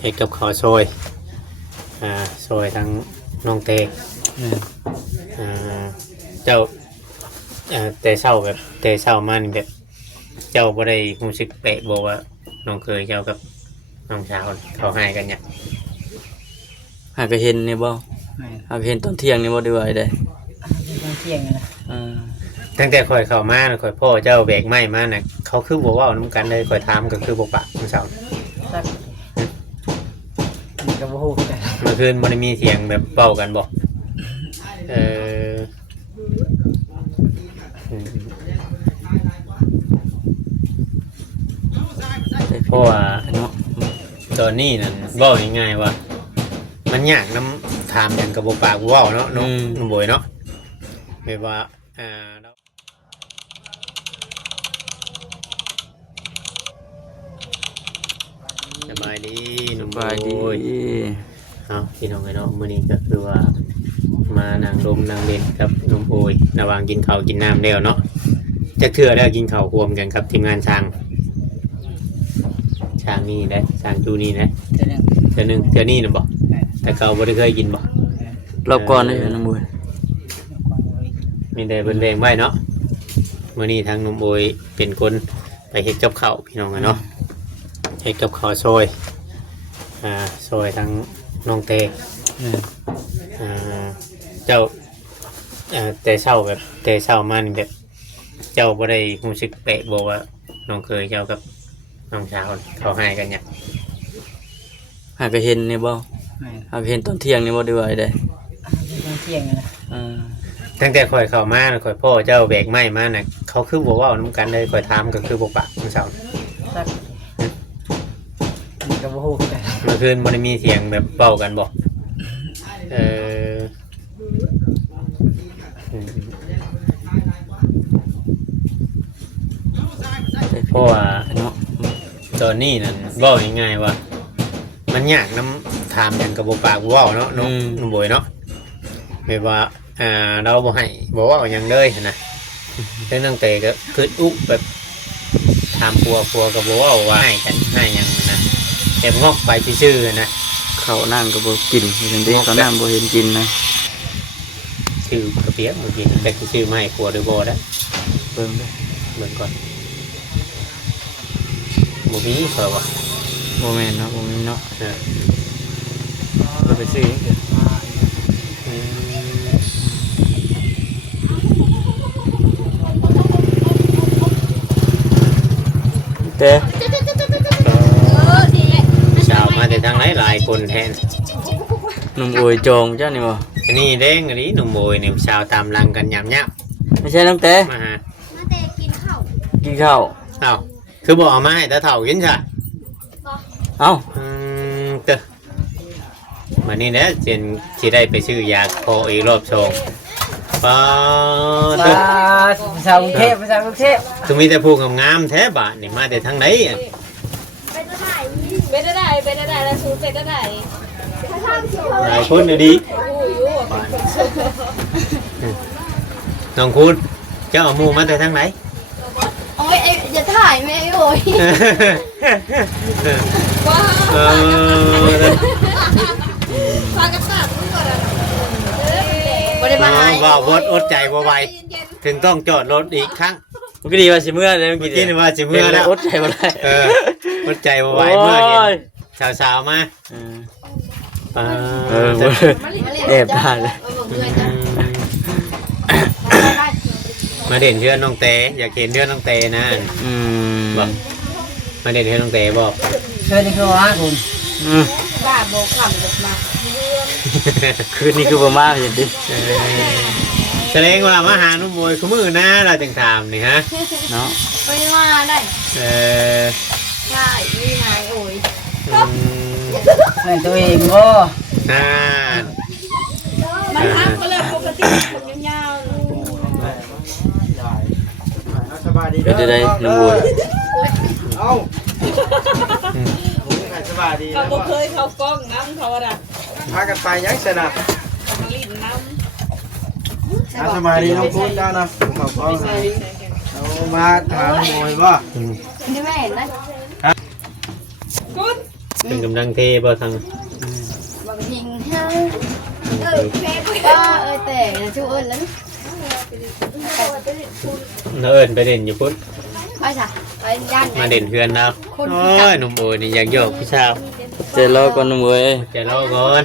เฮ็ดกับข้าวซอยซอยทั้งน้องเตอ่าเจ้าแต่เช้าแบบแต่เช้ามานี่แบบเจ้าบ่ได้รู้สึกแปลกบ่ว่าน้องเคยเจ้ากับน้องสาวเขาให้กันหยัง หากเห็นนี่บ่หากเห็นตอนเที่ยงนี่บ่ได้ว่าได้ตอนเที่ยงนะตั้งแต่ข่อยเข้ามาข่อยพ่อเจ้าแบกไม้มาน่ะเขาคือบ่เว้านำกันเลยข่อยถามก็คือบ่ปากมื้อเช้า สักมันก็บ่ฮู้คือกัน เมื่อคืนบ่ได้มีเสียงแบบเว้ากันบ่เออเพราะว่าเนาะตอนนี้นั่นเว้าง่ายๆว่ามันยากนำถามหยังก็บ่ปากบ่เว้าเนาะน้องบ่อยเนาะแบบว่าสบายดีสบายดีเอาพี่น้องไอ้เนาะมื้อนี้ก็คือว่ามานั่งลมนั่งเล่นกับน้องโอยระหว่างกินข้าวกินน้ำแล้วเนาะจะเทื่อแล้วกินข้าวรวมกันครับทีมงานช้างนี่ได้ช้างจูนี่นะเทื่อนี่น่ะบ่แต่เก่าบ่ได้เคยกินบ่รอบก่อนนี่น้องบุญมีแต่เพิ่นแบ่งไว้เนาะมื้อนี้ทางน้องโอยเป็นคนไปเฮ็ดกับข้าวพี่น้องเนาะเฮ็ดกับข้าวซอยซอยทั้งน้องเตเจ้าแต่เช้าแบบแต่เช้ามานี่แบบเจ้าบ่ได้รู้สึกแปลกบ่ว่าน้องเคยเจ้ากับน้องสาวเขาให้กันหยังหากเห็นนี่บ่หากเห็นตอนเที่ยงนี่บ่ได้ว่าได้ตอนเที่ยงนะตั้งแต่ข่อยเข้ามาข่อยพ่อเจ้าแบกไม้มาน่ะเขาคือบ่เว้านำกันเลยข่อยถามก็คือบ่ปากมื้อเช้าสักมันก็บ่ฮู้คือกันเมื่อคืนบ่ได้มีเสียงแบบเว้ากันบ่เพราะว่าเนาะตอนนี้นั่นเว้าง่ายๆว่ามันยากนำถามหยังก็บ่ปากบ่เว้าเนาะน้องบ่อยเนาะแบบว่าเราบ่ให้บ่เว้าหยังเลยนะแต่ตั้งแต่ก็คืออุแบบถามปัวก็บ่เว้าว่าให้กันให้หยังนะแอบงอกไปซื่อๆนะเขานั่งก็บ่กินจังซี่เขานั่งบ่เห็นกินนะชื่อกระเปียกบ่กินแต่ชื่อมาให้ปัวหรือบ่ได้เบิ่งเด้อเบิ่งก่อนบ่มีเพิ่นว่าบ่แม่นเนาะบ่มีเนาะเราไปซื้อแต่ชาวมาแต่ทางไหนหลายคนแทนนุ่มโอยจองจ้านี่บ่อันนี้เด้งอันนี้หนุ่มโอยเนี่ยชาวตามรังกันยำยับไม่ใช่น้องเต้มาเต้กินข้าวเอ้าคือบอกมาให้ตาเถ่ากินใช่เอ้าเตอมานี่นะเจนที่ได้ไปซื้อยาโคอีรอบโชงป้าสาวกรุงเทพคือมีแต่ผู้งามแท้บาทนี่มาแต่ทางไหนเป็นได้แล้วสูเป็นได้หลายคนดีน้องคุณเจ้าเอามูมาแต่ทางไหนโอ้ยอย่าถ่ายแม่โอ้ยว้าวพากระตับก่อนบริบาลว่าอดใจบ่ไหวถึงต้องจอดรถอีกครั้งมันก็ดีว่าสิเมื่อเลยเมื่อกี้นี่ว่าสิเมื่อแล้วอดใจบ่ได้อดใจบ่ไหวเมื่อเห็นสาวมาแอบได้เลยมาเด่นเพื่อนน้องเตอยากเห็นเพื่อนน้องเตนะบอกมาเด่นเพื่อนน้องเตบอกเชิญนี่คือว่าคุณบ้าโบขำแบบมาคืนนี้คือประมาณอย่างนี้แสดงว่ามาหานุ่มมวยเขามือหน้าเราจังถามนี่ฮะเนาะไม่ว่าได้ใช่นี่ไงโอ้ยตัวเองก็มันทักก็เลยปกติผมยาวสบายดีก็จะได้น้ำบัวเอ้าสบายดีเขาเคยเขากล้องน้ำเขาอะไรพากันไปยังชนะมาลิ้นน้ำสบายดีน้องคุณเจ้านะเขากล้องเรามาถามมวยป่ะนี่แม่เห็นนะคุณ เป็นกำลังเทบ่ทาง บอกทิ้งให้แม่ก็แต่ชูเอิญแล้ว เอิ้นไปเด่นอยู่พุ่น ไปจ้ะไปย่าน มาเด่นเพื่อนเราโอ้ยหนุ่มโบนี่อยากโยกพี่สาว เจรอก่อนเว้ย จะรอก่อน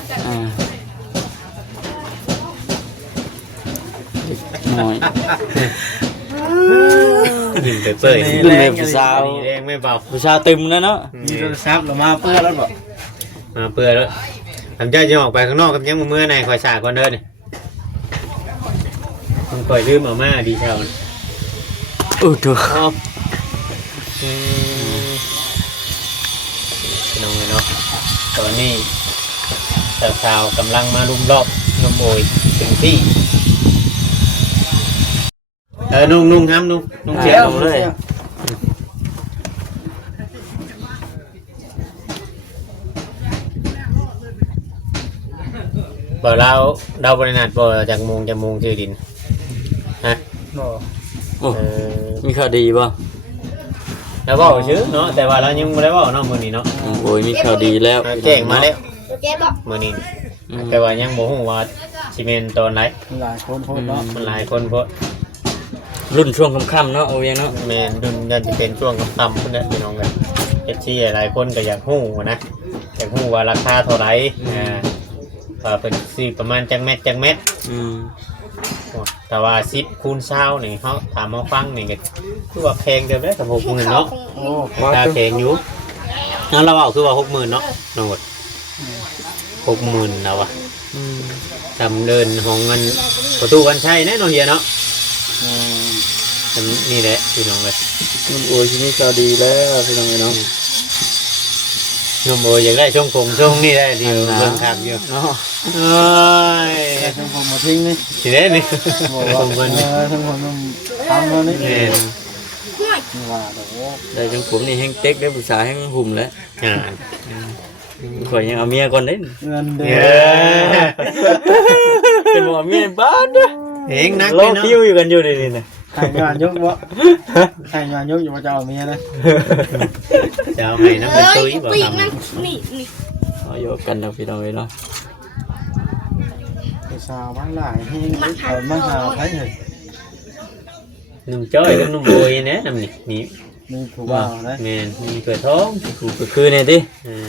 หน่อย ยิ้มเปื่อย ขึ้นเลยผู้สาว แรงไม่เบา ผู้สาวตึมแล้วเนาะ มีโทรศัพท์แล้วมาเพื่อแล้วบ่ มาเปื่อยแล้วทำใจจะออกไปข้างนอกกับยังมือในคอยสาก่อนเด้อนี่มันคอยลืมเอามาดีเช้า ถูก พี่น้องเลยเนาะตอนนี้สาวๆกำลังมารุมรอบนมโอยถึงที่นุ่งครับนุ่งเชียว เลย บ่เราบริณาบ่จากโมงชื่อดินฮะ บ่ โอ้มีข่าวดีป่ะ แล้วบอกชื่อเนาะแต่ว่าเรายังไม่ได้บอกเนาะมื้อนี้เนาะ โอ้ยมีข่าวดีแล้ว แจ้งมาแล้ว เก็บบอก มื้อนี้แต่ว่ายังบ่ฮู้ว่าสิแม่นตอนไหน หลายคนเนาะ มันหลายคนเพราะ รุ่นช่วงค่ำๆเนาะโอ้ยเนาะ แม่นดุนกันจะเป็นช่วงค่ำๆพุ่นน่ะพี่น้องกันเอฟซีหลายคนก็อยากฮู้นะอยากฮู้ว่าราคาเท่าไหร่ว่าเป็นซื้อประมาณจักเม็ด แต่ว่า10 คูณ 20นี่เขาถามมาฟังนี่ก็คือว่าแพงเดียวได้กับ60,000เนาะ โอ้ ราคาแพงอยู่งั้นเราเอาคือว่า60,000เนาะน้องหมด60,000แล้วอะจำเดินของเงินประตูวันชัยแน่นอนเฮียเนาะนี่แหละพี่น้องเลย โอ้ยที่นี่ข่าวดีแล้วพี่น้องเนาะ น้องโบอยากได้ช่วงผมช่วงนี้ได้ดีเบิ่งขับอยู่ เนาะ เอ้ย ทั้งผมมาทิ้งนี่ สิได้นี่ บ่ ช่วง ว่า เพิ่น ทั้งผมทำแล้วนี่ แม่น ว่าโอ้โห ได้จังผมนี่แห้งเต็กได้ผู้ชายแห้งหุ่มแล้ว อ่า ข่อยยังเอาเมียก่อนเด้ เงินเดื เอ อน อ เป็นบ่เมียบ้านเด้อ เองนัก รอ เนาะ คิวอยู่กันอยู่นี่นะ ใครงานยกบ่ใครงานยกอยู่ว่าจะเอาเมียนะ จะเอาให้นักเป็นตุ้ยบ่ ปีก ทำ มันนี่ เอาอยู่กันเนาะพี่น้องเนาะ ไอ้สาวบ้านหลายให้มาหาไผเห็น นุ่มจ้อยกับนุ่มโบยเนี่ยนำนี่ มีผู้บ่าวนะ แม่นมีเกิดท้อง กูก็คือเนี่ยดิ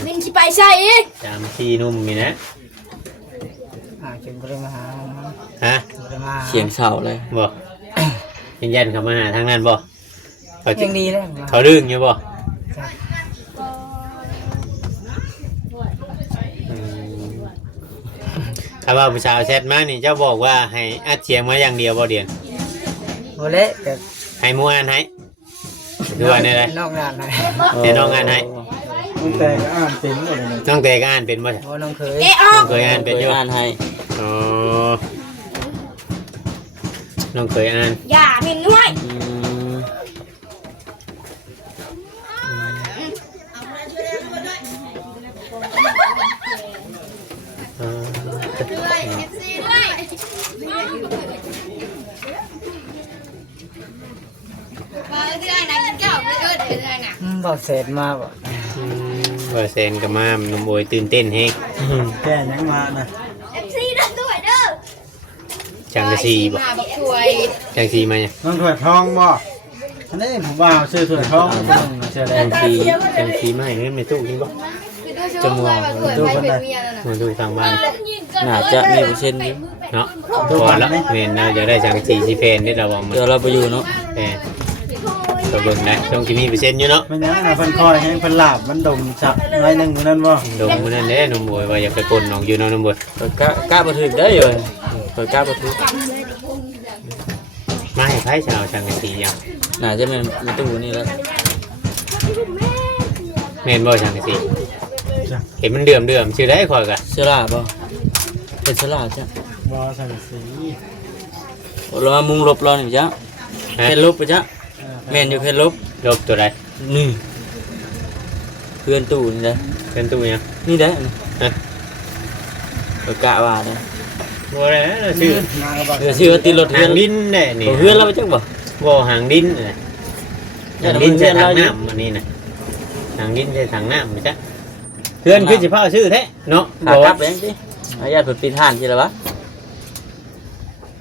มินชิไปใส่อีก 3-4นุ่มมีนะ จึงบ่ได้มาหา ฮะ บ่ได้มา เสียงเศร้าเลย บ่ยันเข้ามาหาทางนั้นบ่เขา ยังดีแล้ว เขาดึงอยู่บ่ถ้าว่าผู้สาวแชทมานี่เจ้าบอกว่าให้อัดเสียงมาอย่างเดียวบ่เดียน บ่เละแต่ ให้มวนให้ดูว่าได้ไร นอกงานให้ ให้น้องงานให้ ตั้งแต่ก็อ่านเป็นหมดเลย น้องเตก็อ่านเป็นบ่จ้ะ บ่น้องเคย เกะออ น้อก งเคยอ่านเป็นอยู่ อ่านให้ อ๋อน้องเคยอ่าน อย่ามินด้วย อ๋อ ด้วยเอฟซีด้วยมาเรื่อยๆนะกินข้าวเรื่อยๆเรื่อยๆนะ บ่เสร็จมาบ่ ว่าเซนกับมาหนุ่มโอยตื่นเต้นเฮง แกยังมานะ เอฟซีด้วยเด้อ จังกะซีบ่ มาบอกช่วย จังซีมาเนี่ย น้องถ้วยทองบ่อันนี้ผู้บ่าวซื้อถ้วยทองเสื้อแด จั ง งซีจังซีมาให้เงินในตู้จริงบ่ คือด้วยช่วยมาช่วยไปเป็นเมียนั่นน่ะ มาดูทางบ้าน น่าจะมีเปอร์เซ็นต์อยู่ เนาะพอแล้วเมนนะอยากได้จังซีซีเพนได้ระวังมัน เดี๋ยวเราไปอยู่เนาะ แหมก็เบิ่งนะช่วงที่มีเปอร์เซ็นต์อยู่เนาะ มันยังน่ะเพิ่นคอยให้เพิ่นลาบมันดมจับไว้นึงมื้อนั้นบ่ ดงมื้อนั้นเด้หนุ่มโอยว่าอยากไปปนน้องอยู่เนาะหนุ่มโอย ข่อยกล้าบ่ถึกได้อยู่ข่อยกล้าบ่ถึก มาให้ไผชาวจังกะซียัง น่าจะเป็นในตู้นี่แหล้ว แม่นบ่จังกะซีเห็นมันเดือมชื่อได้ข่อยกะ เสื้อลาบ่เป็นเสื้อลาจ้ะ บ่สังสี เรามุงลบเราหนึ่งจ้ะเพชรลบไปจ้ะแม่นอยู่เพชรลบ ลบตัวใด นี่เพื่อนตู้นี่ได้ เป็นตู้ยัง นี่ได้ ฮะ ข่อยกะว่าเด้ บ่ได้แล้วชื่อ เดี๋ยวชื่อว่าติดรถเฮื หา อน งดินได้นี่ เฮือนเราไปจังบ่ บ่หางดินน่ะหางดินใช้ถังน้ำอันนี้น่ะหางดินใช้ถังน้ำไม่ใช่ พื่อนคือสิพาชื่อแท้เนาะ ขาครับแบงค์สิอาญาติปิดห้านทีละวะ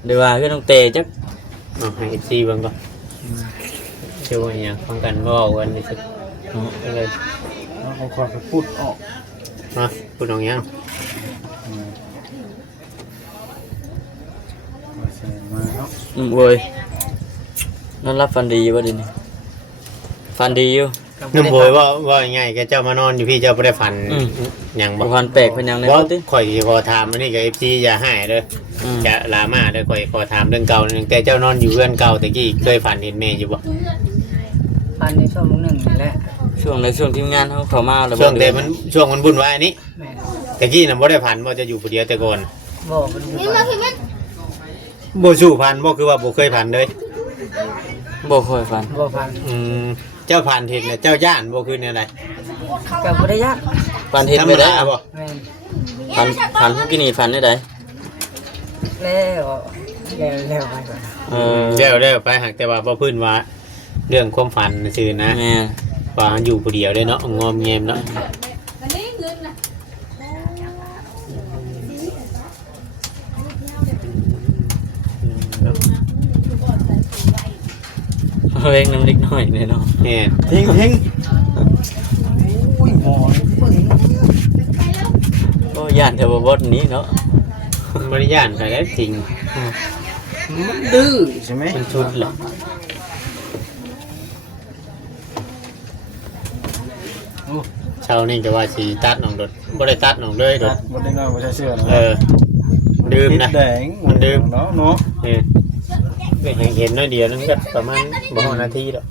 เดี๋ยวว่าคือต้องเตะจัก เอาให้ FC เบิ่งก่อนชื่อว่าหยังฟังกันบ่กันนี่สิเลย เอาขอไปพูดออก มาพูดน้องยัง มาแสงมาเนาะ เว้ยนอนรับฟันดีวะดินี่ฟันดีอยู่ นุ่มโบยว่ายังไงแกเจ้ามานอนอยู่พี่เจ้าบ่ได้ฝันหยังบ่ ฟันแปลกเป็นยังไง บ่ ติ ข่อยสิขอถามอันนี้กับ FC อย่าให้เด้อจะลามาเด้อข่อยขอถามเรื่องเก่านึงแต่เจ้านอนอยู่เรือนเก่าตะกี้เคยฝันเห็นแม่อยู่บ่ พันในช่วงมื้อหนึ่งนี่แหละ ช่วงในช่วงทีมงานเขาเข้ามาแล้ว ช่วงแต่มันช่วงมันวุ่นวายนี้ แม่น ตะกี้น่ะบ่ได้ฝันบ่จะอยู่ผู้เดียวแต่ก่อน บ่เป็น นี่มาคือมัน บ่สู้ฝันบ่คือว่าบ่เคยฝันเลย บ่ค่อยฟัน บ่พัน เจ้าผ่านเห็นน่ะเจ้าย่านบ่คือแนวใด ก็บ่ได้ยาก ฟันเห็น ธรร ไป ม ได้ ดาบ่ แม่น ฟันพวกกินนี่ฟันได้ได แล้วแล้วไปก่อน เดี๋ยวไปหักแต่ว่าบ่พื้นว่าเรื่องความฝันซื่อนะ แม่ ว่าอยู่ผู้เดียวเด้เนาะงอมแงมเนาะ อันนี้เงินนะ เร่งน้ำเล็กน้อยเลยเนาะ แม่น ทิ้งอุ้ยหมอน ก็ย่านเทวบดนี้เนาะ บ่ได้ย่านแต่แล้วจริง มันดื้อใช่ไหม มันชุดเหรอเช้านี่จะว่าสิตัดหนองรถบ่ได้ตัดหนองเลยรถ บนได้น้อยบ่ใช่เสื้อ ดื่มนะ แดงมันดื่มเนาะเนาะ ไม่เห็นน้อยเดียวนึงแบบประมาณบ่ฮอดนาทีดอก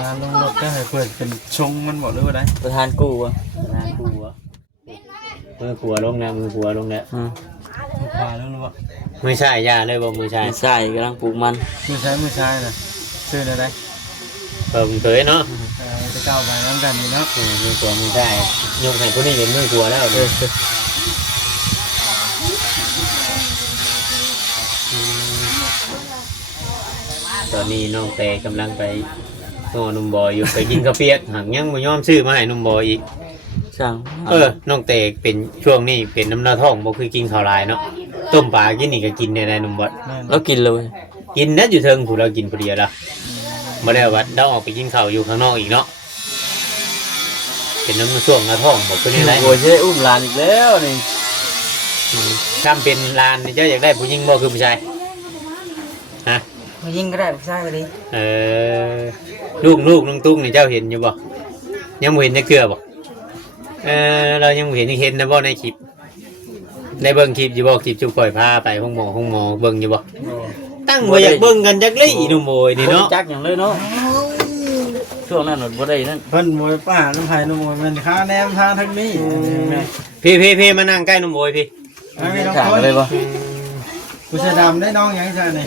งานลงรถก็ให้เปิดเป็นชงมันบอกเลยว่าได้ ประธานกู้วะ นากูอะมือขัวลงนะมือขัวลงแล้ว พาแล้วหรือเปล่า มือชายยาเลยบ่มือชาย ไม่ใช่กำลังปลูกมัน มือใช้นะซื้อได้ เปิดเผยเนาะ จะก้าวไปน้ำกันนี่เนาะ มือขัวมือชายยกให้ผู้นี้เป็นมือขัวแล้วตอนนี้น้องแต่กำลังไปโน่นุ่มบอยอยู่ไปกินกาแฟหักยังบ่ยอมซื้อมาให้นุ่มบอยอีก สั่ง น้องเตกเป็นช่วงนี้เป็นน้ำหน้าท้องบ่คือกินข้าวหลายเนาะต้มปลากินนี่ก็กินได้นุ่มบด แล้วกินเลย กินนะอยู่เทิงผู้เรากินผู้เดียวละบ่ได้ว่าเราออกไปกินข้าวอยู่ข้างนอกอีกเนาะเป็นน้ำช่วงหน้าท้องบ่คือนี่ไร โอ้ยเจ๊อุ้มหลานอีกแล้วนี่ ทำเป็นลานนี่เจ้าอยากได้ผู้หญิงบ่คือผู้ชายฮะ มายิงก็ได้ผู้ชายก็ดี ลูกน้องตุ้งนี่เจ้าเห็นอยู่บ่ยังบ่เห็นจะเกลือบ่เรายังบ่เห็นนะบ่ในคลิปได้เบิ่งคลิปอยู่บ่คลิปจุกข่อยพาไปห้องหมอเบิ่งอยู่บ่ตั้งไว้อยากเบิ่งกันจักเลยอีหนุ่มโอยนี่เนาะ จักอย่างเลยเนาะช่วงนั้นหนดบ่ได้นั่น เพิ่นมวยป้าน้ำไผ่น้ำมวยมันข้าแนมทางทั้งนี้ พี่มานั่งใกล้หนุ่มโอยพี่ ไม่ต้อง จัก คน เลยบ่ ผู้ชายดำได้น้องยังใช่ไหม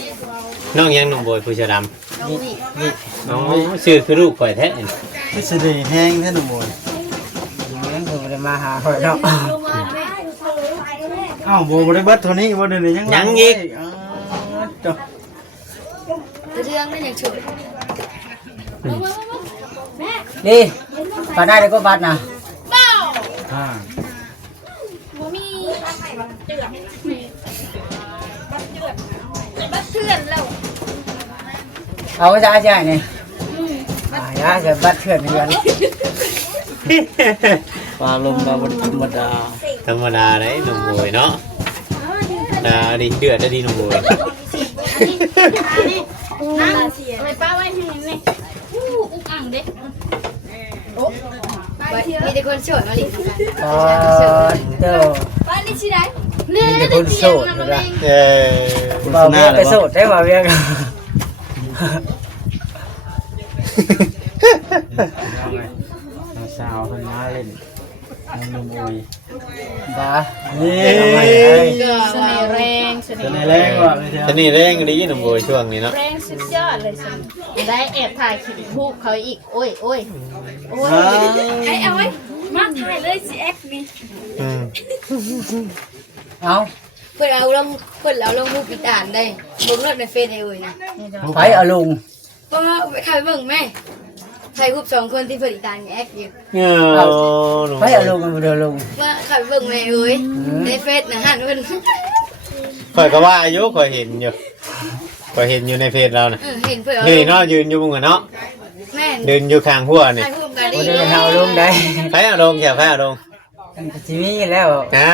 น้องยังหนุ่มโอยผู้ชายด นี่ ำน้องชื่อคือลูกข่อยแท้ ผู้ชายดีแห้งแท้น้ำมวย ยังคือบ่ได้มาหาข่อยเนาะ อ้าวโบได้เบิดเท่านี้บ่ได้ยังจบ เรื่องนั่นอย่างเฉย นี่บัตรได้แล้วก็บัตรนะ เปล่า อ่า บ่มีเดือดบัดเถื่อนแล้ว เอาไว้จ่ายจ่ายนี่ยาจะบัตรเถื่อนเดือน ปลาลมปลาบดธรรมดา ธรรมดาเลยหนุ่มโอยเนาะดีเดือดดีหนุ่มโอย นั่งไปป้าไว้ให้นี่อุกอ่างเด็กมีแต่คนโสดมาลิ เด้อ ป้านี่ชิได้เนี่ย มีแต่คนโสดนะ บ่าวเวียงไปโสดได้บ่าวเวียง สาวคนมาเล่นน้ำมวย บ้า นี่ เสน่ห์แรง จะในแรงว่ะ ตอนนี้แรงดีหนุ่มโอยช่วงนี้เนาะ แรงสุดยอดเลยสิได้แอบถ่ายคลิปพูกเขาอีกโอ้ยไอ้เอาไว้มาถ่ายเลยสิแอคนี่ เอา เพื่อนเอาลงรูปปิดอ่านได้เบิ่งรถในเฟซได้เอ้ยนะ ไปเอาลุง เพราะว่าถ่ายเบิ่งแม่ ถ่ายรูป2คนที่เพิ่นอีตานแอคอยู่ ไม่เอาลงมันเดินลง ว่าเขาเบิ่งแม่เอ้ยในเฟซน่ะหั่นเพิ่น ข่อยก็ว่าอายุข่อยเห็นอยู่ข่อยเห็นอยู่ในเพจเราน่ะ เห็นเพิ่นเอา นี่เนาะยืนอยู่บนหัวเนาะ แม่น เดินอยู่ข้างหัวนี่ ถ่ายรูปกัน โอ้ ดิ เดินเอาลงได้ ไปเอาลงแค่ไปเอาลง ทีวีแล้ว อ่า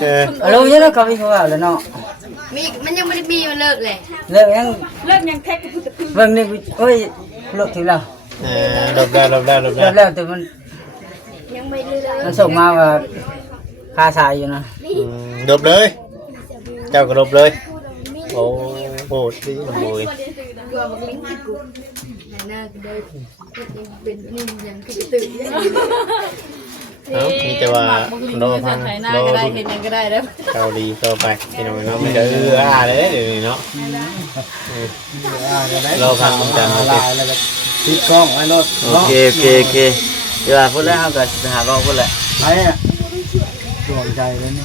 เออ เอาลงเยอะแล้วก็มีเขาเอาแล้วเนาะ มีมันยังบ่ได้มีมันเลิกเลย เลิกยังเบิ่งนี่โอ้ยเลิกถึงแล้ว ลบได้ลบได้ลบ เลิ ได้ กแล้วแต่มัน ยังไม่เลิก มันส่งมาว่าค่าสายอยู่นะ ลบเลย เจ้าก็ลบเลยโอ้โหดีมันบุย กลัวบักลิงกูหน้าก็ได้เป็นนิ่มยังคือตื่น เอ้ามีแต่ว่าโลพังโล ก็ได้ ดิ เห็นยังก็ได้แล้ว เกาหลีต่อไปพี่น้องเนาะมันจะเลยเดี๋ยวนี้เนาะ เราพังกัน ลายแล้วก็ติดกล้องไว้รถ โอเคเดี๋ยวพูดแล้วเฮาก็สิไปหารอพุ่นแหละ ไปอ่ะดวงใจเลยนี่